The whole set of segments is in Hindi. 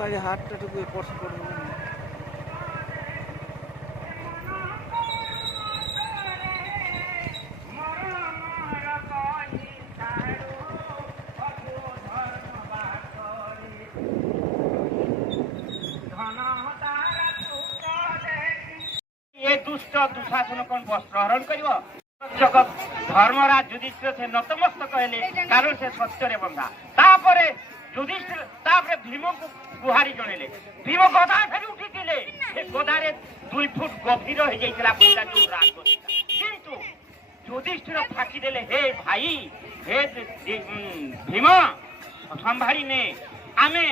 গাড়ি হাতটা টুকু এপট সেপট হবে না। দুষ্ট দুঃশাসন কোন বস্ত্র হরণ করিব ধর্মরাজ যুধিষ্ঠির সে নতমস্তক হেলে কারণ সে সত্যরে বন্ধা। তারপরে যুধিষ্ঠির তারপরে ভীমকে গুহারি জনাইলে। ভীম গদা ধরি উঠিলে সে গদারে 2 ফুট গভীর হয়ে যাইছিলা কিন্তু যুধিষ্ঠির ফাঁকি দেলে, হে ভাই হে ভীম সম্ভারি নে, আমি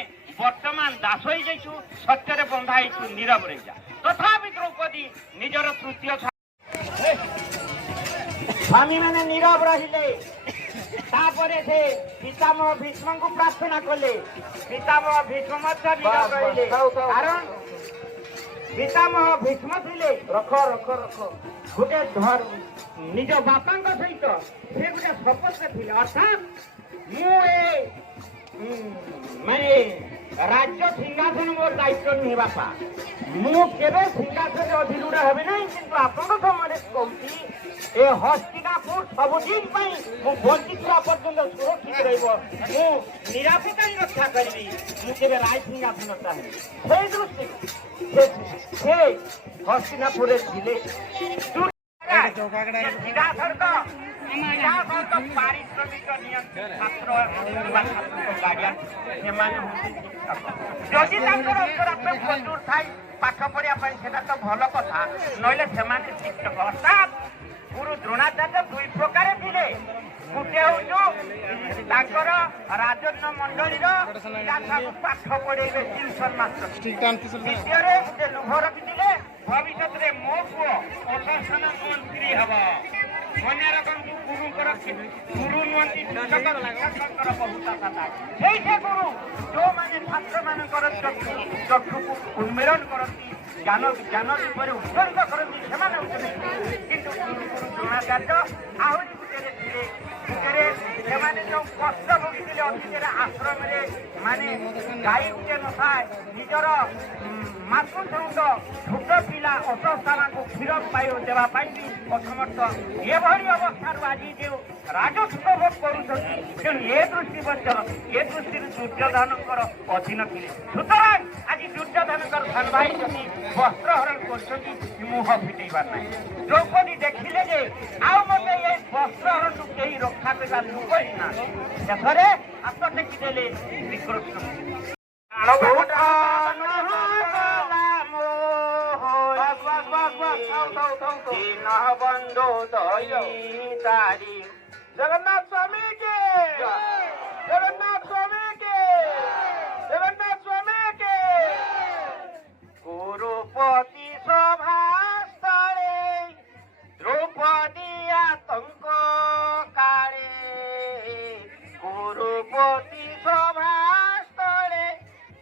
বর্তমান দাস হয়ে যাইছু, সত্যরে বন্ধা হয়েছু, নীরব রয়ে যা। তথাপি দ্রৌপদী নিজের তৃতীয় স্বামী মানে নীরব রহিলে। তারপরে সে পিতামহ ভীষ্মଙ୍କୁ প্রার্থনা কলে। পিতামহ ভীষ্ম ମଧ୍ୟ নীরব রহিলে, কারণ পিতামহ ভীষ্ম ଥିଲେ গোটে নিজ ବାପାଙ୍କ ସହିତ ସେ ଗୋଟେ ଶପଥରେ ଥିଲେ, ଅର୍ଥାତ୍ ମୁଁ ମାନେ রাজ্য সিংহাসন মোর দায়িত্ব নিয়ে বাপা, মু কেবে সিংহাসনে অধিরূঢ় হবে নাই, কিন্তু আপনার সময় কৌছি এ হস্তিনাপুর সবুদিন পাই মু বঞ্চিতা পর্যন্ত সুরক্ষিত রহব, মু নিরাপত্তাই রক্ষা করবি, মু কেবে রায় সিংহাসন চাহিনি। সেই দৃষ্টি সে হস্তিনাপুরে ছিলে। পারিশ্রমিক নিয়ন্ত্রণ ছাত্র গার্ডিয়ান ସେମାନେ যদি ତାଙ୍କର ଅନ୍ତରାତ୍ମା ପ୍ରଚୁର ଥାଇ ପାଠ ପଢିବା ପାଇଁ ସେଟା ତ ଭଲ କଥା, ନହେଲେ ସେମାନେ ଶିକ୍ଷକ। ଅର୍ଥାତ୍ ଗୁରୁ ଦ୍ରୋଣାଚାର୍ଯ୍ୟ 2 ପ୍ରକାର ଥିଲେ। ଗୋଟେ ହଉଛୁ ତାଙ୍କର ରାଜନ୍ୟ ମଣ୍ଡଳୀର ପିଲାଛୁଆଙ୍କୁ ପାଠ ପଢେଇବେ, ଟିଉସନ ମାଷ୍ଟର। ଦ୍ୱିତୀୟରେ ଗୋଟେ ଲୁଭ ରଖିଥିଲେ, ଭବିଷ୍ୟତରେ ମୋ ପୁଅ ପ୍ରଶାସନ ମନ୍ତ୍ରୀ ହବ। ମନେ ରଖନ୍ତୁ, ଗୁରୁଙ୍କର ଗୁରୁ ନୁହନ୍ତି ଶିକ୍ଷକଙ୍କର ବହୁତ ଆଶା ଥାଏ। ସେଇ ସେ ଗୁରୁ ଯୋଉମାନେ ଛାତ୍ରମାନଙ୍କର ଚକ୍ଷୁକୁ ଉନ୍ମୀଳନ କରନ୍ତି, ଜ୍ଞାନ ରୂପରେ ଉତ୍ସର୍ଗ କରନ୍ତି, ସେମାନେ ହଉଛନ୍ତି। କିନ୍ତୁ ଗୁରୁ ଦ୍ରୋଣାଚାର୍ଯ୍ୟ ଆହୁରି ଗୋଟେରେ ଥିଲେ। ସେମାନେ ଯୋଉ କଷ୍ଟ ଭୋଗିଥିଲେ ଅତୀତରେ ଆଶ୍ରମରେ, ମାନେ ଗାଈ ଗୋଟେ ନଥାଏ, ନିଜର ମାତୃଛୁଣ୍ଡ ଛୋଟ ପିଲା ଅସସ୍ଥାମାନଙ୍କୁ କ୍ଷୀର ପାଇ ଦେବା ପାଇଁ ବି ଅସମର୍ଥ। ଏଭଳି ଅବସ୍ଥାରୁ ଆଜି ଯେଉଁ ରାଜସ୍ୱ ଭୋଗ କରୁଛନ୍ତି, ତେଣୁ ଏ ଦୃଷ୍ଟିରୁ ଦୁର୍ଯ୍ୟୋଧନଙ୍କର ଅଧୀନ ଥିଲେ। ସୁତରାଂ ଆଜି ଦୁର୍ଯ୍ୟୋଧନଙ୍କର ସାନଭାଇ ଯଦି ବସ୍ତ୍ର ହରଣ କରୁଛନ୍ତି, ମୁହଁ ଫିଟେଇବାର ନାହିଁ। ଦ୍ରୌପଦୀ ଦେଖିଲେ ଯେ ଆଉ ମୋତେ ଏ ବସ୍ତ୍ର ହରଣକୁ କେହି ରକ୍ଷା କରିବା ଲୋକ ହିଁ ନାହିଁ। ଶେଷରେ ହାତ ଟେକିଦେଲେ ଶ୍ରୀକୃଷ୍ଣ। ବନ୍ଧୁ ଦଇ ଜଗନ୍ନାଥ ସ୍ୱାମୀ କେ, ଜଗନ୍ନାଥ ସ୍ୱାମୀ କେ, ଜଗନ୍ନାଥ ସ୍ୱାମୀ କେ। ଗୁରୁପତି ସଭାସ୍ଥଳେ ଦ୍ରୌପଦୀ ଆତଙ୍କ କାଳେ। ଗୁରୁପତି ସଭାସ୍ଥଳେ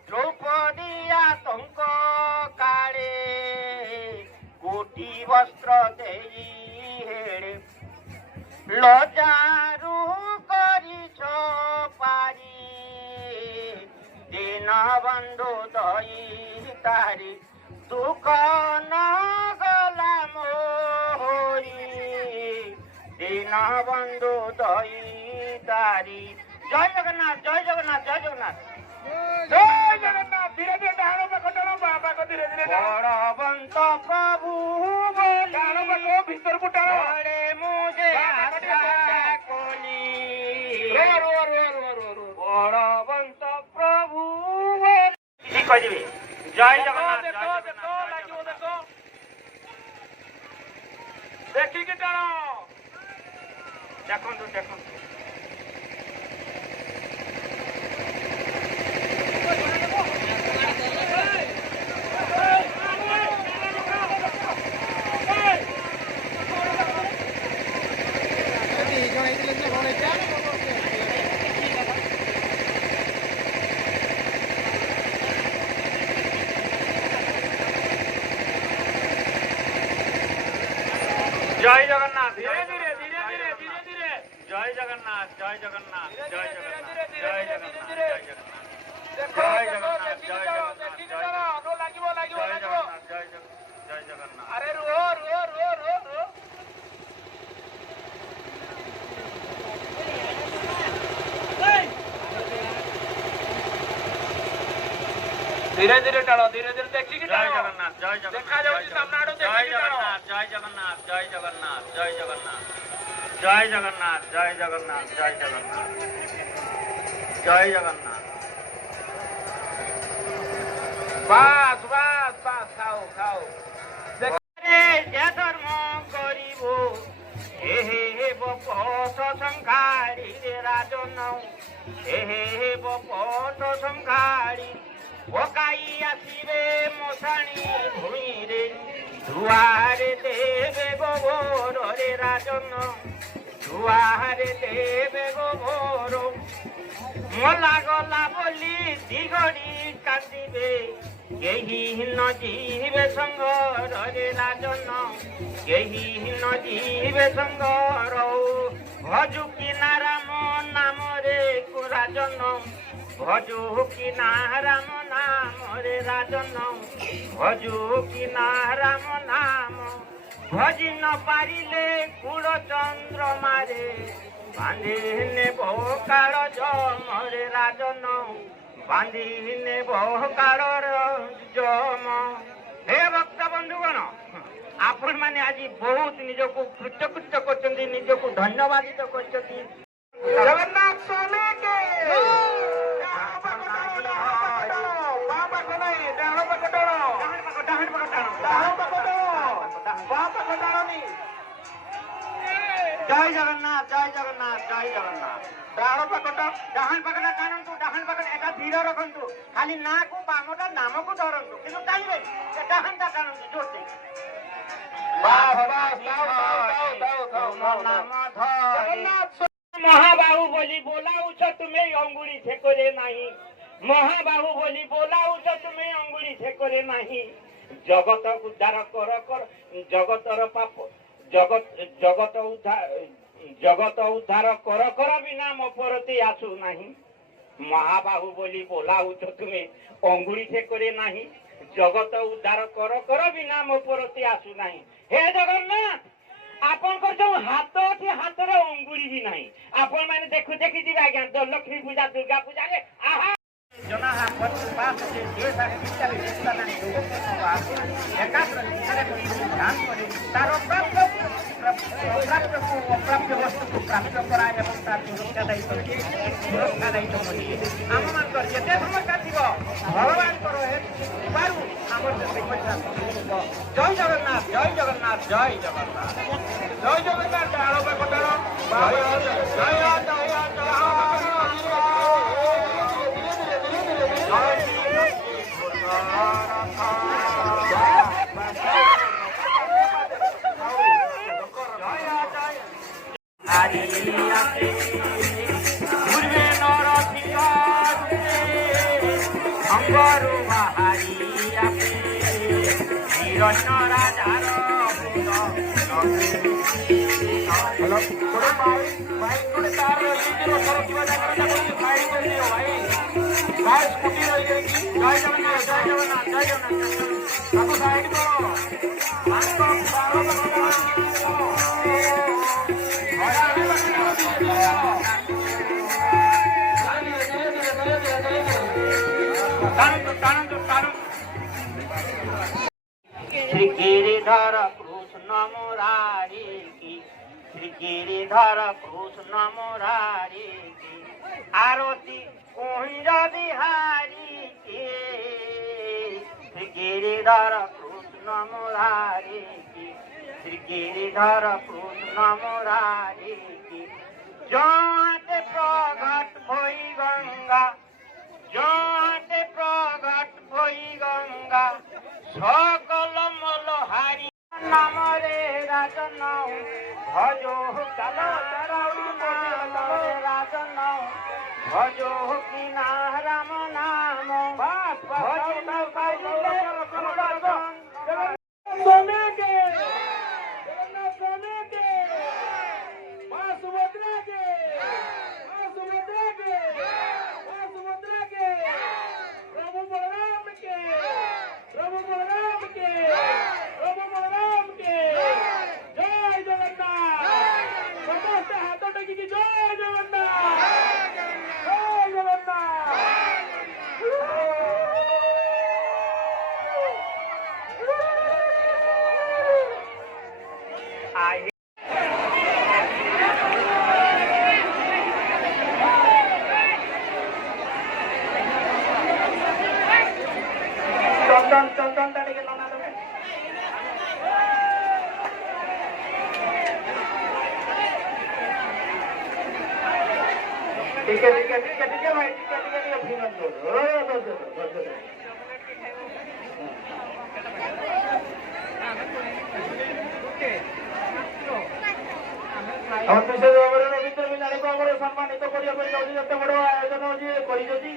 ଦ୍ରୌପଦୀ ଆତଙ୍କ କାଳେ। କୋଟି ବସ୍ତ୍ର ଦେଇ ହେଡ଼େ ଲଜାରୁ କରିଛ ପାରି। ଦୀନ ବନ୍ଧୁ ଦଇ ତାରି ଦୁଃଖ ନ ଗଲା ମୋରି। ଦୀନ ବନ୍ଧୁ ଦଇ ତାରି। ଜୟ ଜଗନ୍ନାଥ, ଜୟ ଜଗନ୍ନାଥ, ଜୟ ଜଗନ୍ନାଥ, ଜୟ ଜଗନ୍ନାଥ। ଧୀରେ ଧୀରେ ଡାହାଣ ପାଖ ଟାଣ, ବାଁ ପାଖ ଧୀରେ ଧୀରେ। ବଳବନ୍ତ ପ୍ରଭୁ ଡାହାଣ ପାଖ ଭିତରକୁ ଟାଣ। ମୁଁ ଯେ କଲି ବଳବନ୍ତ ପ୍ରଭୁ କହିଦେବେ। ଜୟ ଜଗନ୍ନାଥ, ଦେଖିକି ଟାଣ। ଦେଖନ୍ତୁ ଦେଖନ୍ତୁ। জয় জগন্নাথ, ধীরে ধীরে, ধীরে ধীরে, ধীরে ধীরে। জয় জগন্নাথ, জয় জগন্নাথ, জয় জগন্নাথ। ଧୀରେ ଧୀରେ ଧୀରେ ଧୀରେ ଦେଖ ଦେଖ ଦେଖିକି ଚାଲ ଦେଖିକି ଚାଲ ନ ଲାଗିବ ଲାଗିବ ଲାଗିବ ଆରେ ରୁହ ରୁହ ରୁହ ରୁହ ରୁହ धीरे धीरे टाड़ो धीरे धीरे देखिए जय जगन्नाथ जय जगन्नाथ देखा जाऊँ सामने आड़ो जय जगन्नाथ जय जगन्नाथ जय जगन्नाथ जय जगन्नाथ जय जगन्नाथ जय जगन्नाथ जय जगन्नाथ जय जगन्नाथ बस बस बस खाओ खाओ रे जय धर्म करिबो हे बपट संखारी रे राजन हे बपट संखारी ওকাই আসিবে মশাণী ভূমিরে দুয়ারে দেবে গোবর রে রাজন দুয়ারে দেবে গোবর মলা গলা বলি দিগড়ি কান্দিবে কেহি ন জিবে সঙ্গর রে রাজন কেহি ন জিবে সঙ্গর ভজু কিনারাম নামরে রাজন ভজু কি নারাম নাম রে রাজন ভজু কি নারাম নাম ভজি ন পারিলে কুড় চন্দ্রমারে বাঁধি নেব কাଳ জম রে রাজন বাঁধি নেব কাଳର জম হে ভক্ত বন্ধুগণ ଆପଣ ମାନେ ଆଜି ବହୁତ ନିଜକୁ କୃତକୃତ କରିଛନ୍ତି ନିଜକୁ ଧନ୍ୟବାଦିତ କରିଛନ୍ତି ଜଗନ୍ନାଥ ସ୍ୱାମୀ କେ जय जगन्नाथ जय जगन्नाथ जय जगन्नाथ डाण पकट डाहन पकटा टाणु डाहन पकट एटा धीर रखु खाली ना को बामटा नाम को धरतु किंतु टाइबे डाहन टा टाणु जोरते महाबाहु बोली बोलाउछ तुमे अंगुली छेकोरे नाही महाबाहु बोली बोलाउछ तुमे अंगुली छेकोरे नाही जगत उद्धार कर कर जगतर पाप जगत उद्धार कर कर बिना मो परते आसु नाही महाबाहु बोली बोलाउछ तुमे अंगुली छेकोरे नाही जगत उद्धार कर बिना मो परते आसु नाही हे जगन्नाथ आपनकर जो हाथ अछि हाथ रे अंगुली भी नाही आपन माने देखु देखि दिबा आज्ञा तो लक्ष्मी पूजा दुर्गा पूजा रे आहा जना हाथ पास से देश आके चिंता रे चिंता नाही एकाग्र चिंता ध्यान करे तारो प्राप्त वस्तु को प्राप्त कराए एवं तार सुरक्षा दायित्व आम मान कर जेते समस्या थिबो भगवान करो हे पारु हमर से समस्या जय जगन्नाथ जय जगन्नाथ जय जगन्नाथ जय जगन्नाथ डालो पे पटारो जय जय श्री गिरिधर कृष्ण मुरारी की श्री गिरिधर कृष्ण मुरारी की आरती कुंज बिहारी की श्री गिरिधर कृष्ण मुरारी की श्री गिरिधर कृष्ण मुरारी की जोते प्रगट भई गंगा जोते प्रगट भई गंगा सकल मलहारी नाम रे राजन भजो चल राजन भजो की राम नाम চন্দনটা লিখে লনা দেবে ठीक है भाई ठीक है फ्री मत दो আমার বিশেষ ভাবে রবীন্দ্র বিনারীকে আমার সম্মানিত করিয়া পাই যাচ্ছি যেতে বড় আয়োজন হচ্ছে করিছি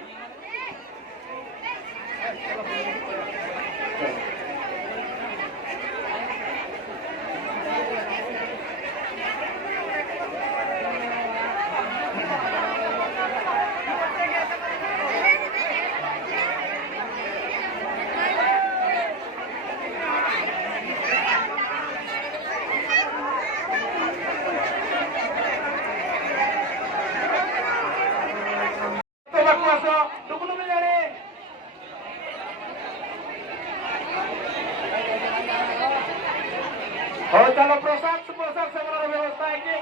ହଉ ଚାଲ ପ୍ରସାଦ ସେମାନଙ୍କର ବ୍ୟବସ୍ଥା ହେଇଛି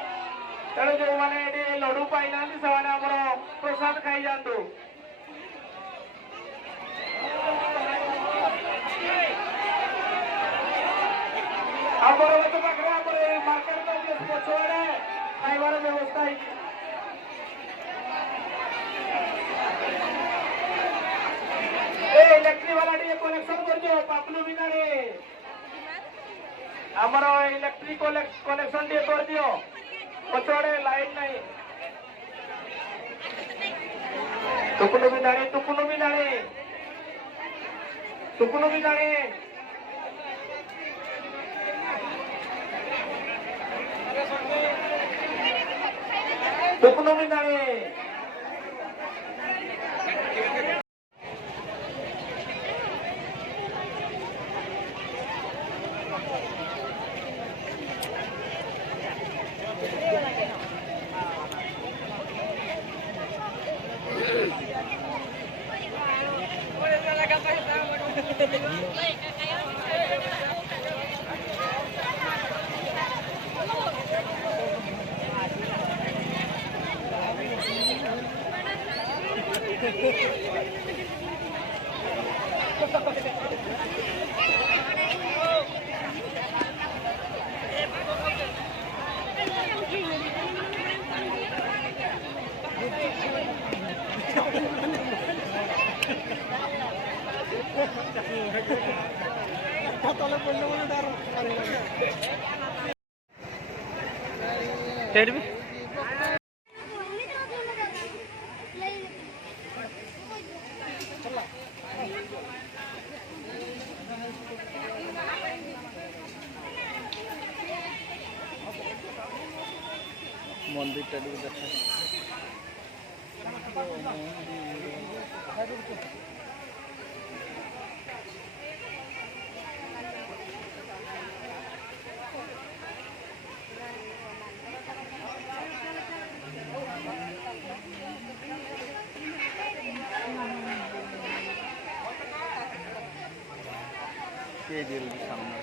ତେଣୁ ଯେଉଁମାନେ ଏଠି ଲଡୁ ପାଇନାହାନ୍ତି ସେମାନେ ଆମର ପ୍ରସାଦ ଖାଇଯାଆନ୍ତୁ ଆମର ପାଖରେ ଆମର ମାର୍କେଟ ପଛଆଡେ ଖାଇବାର ବ୍ୟବସ୍ଥା ହେଇଛି इलेक्ट्रिक वाला कनेक्शन कर पापलू बिना आमर इलेक्ट्रिक कनेक्शन कर दियो पछड़े लाइट नहीं टुकुनु भी जाने टुकुनु भी जाने टुकुनु भी जाने टुकुनु भी जाने মন্দিরটা দিকে দেখা কে দিল সামনে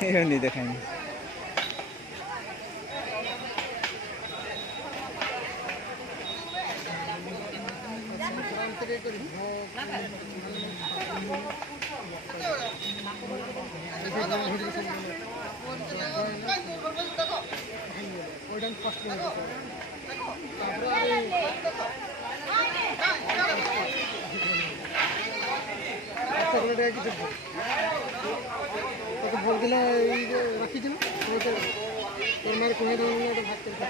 नहीं देखेंगे बोल दिला रखी थी ना तो मेरे को भाग करता